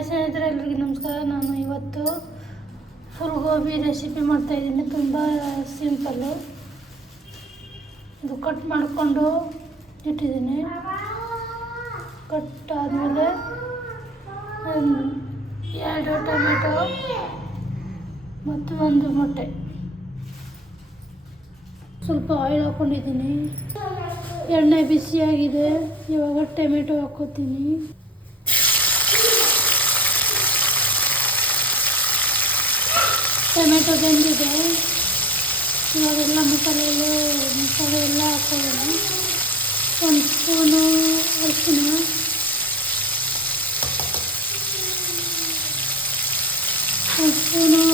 Hi ಸ್ನೇಹಿತರೆ, ಎಲ್ಲರಿಗೂ ನಮಸ್ಕಾರ. ನಾನು ಇವತ್ತು ಫುಲ್ ಗೋಬಿ ರೆಸಿಪಿ ಮಾಡ್ತಾಯಿದ್ದೀನಿ. ತುಂಬ ಸಿಂಪಲ್ಲು. ಇದು ಕಟ್ ಮಾಡಿಕೊಂಡು ಇಟ್ಟಿದ್ದೀನಿ. ಕಟ್ ಆದಮೇಲೆ 2 ಟೊಮೆಟೊ ಮತ್ತು 1 ಮೊಟ್ಟೆ, ಸ್ವಲ್ಪ ಆಯಿಲ್ ಹಾಕ್ಕೊಂಡಿದ್ದೀನಿ. ಎಣ್ಣೆ ಬಿಸಿಯಾಗಿದೆ. ಇವಾಗ ಟೊಮೆಟೊ ಹಾಕ್ಕೋತೀನಿ. ಟೊಮೆಟೊ ಬೆಂದಿದೆ. ಇವಾಗೆಲ್ಲ ಮಸಾಲೆ ಎಲ್ಲ ಹಾಕ್ಕೊಳ್ಳೋಣ. 1 ಸ್ಪೂನು ಅರಿಶಿನ, 1 ಸ್ಪೂನು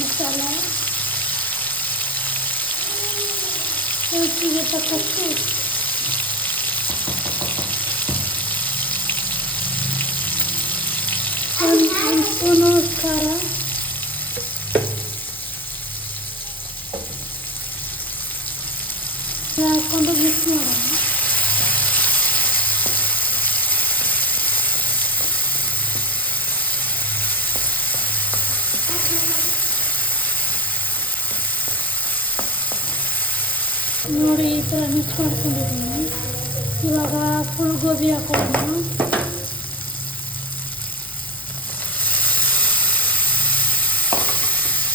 ಮಸಾಲ, ರುಚಿಗೆ ತಕ್ಕಷ್ಟು ಒಂದು ಸ್ಪೂನು ಖಾರ, ಹಾಕ್ಕೊಂಡು ಮಿಕ್ಸ್ ಮಾಡೋಣ. ನೋಡಿ, ಈ ಥರ ಮಿಕ್ಸ್ ಮಾಡ್ಕೊಂಡಿದ್ದೀನಿ. ಇವಾಗ ಫುಲ್ ಗೋಬಿ ಹಾಕೋಣ.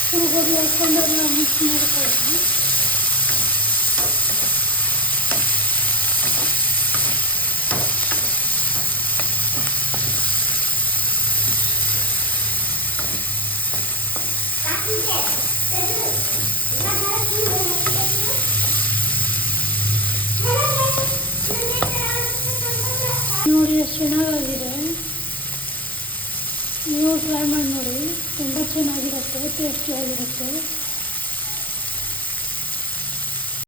ಫುಲ್ ಗೋಬಿ ಹಾಕ್ಕೊಂಡು ಎಲ್ಲ ಮಿಕ್ಸ್ ಮಾಡ್ಕೊಳ್ಳೋಣ. ನೋಡಿ, ಎಷ್ಟು ಚೆನ್ನಾಗಾಗಿದೆ. ನೀವು ಟ್ರೈ ಮಾಡಿ ನೋಡಿ, ತುಂಬ ಚೆನ್ನಾಗಿರುತ್ತೆ, ಟೇಸ್ಟಿಯಾಗಿರುತ್ತೆ.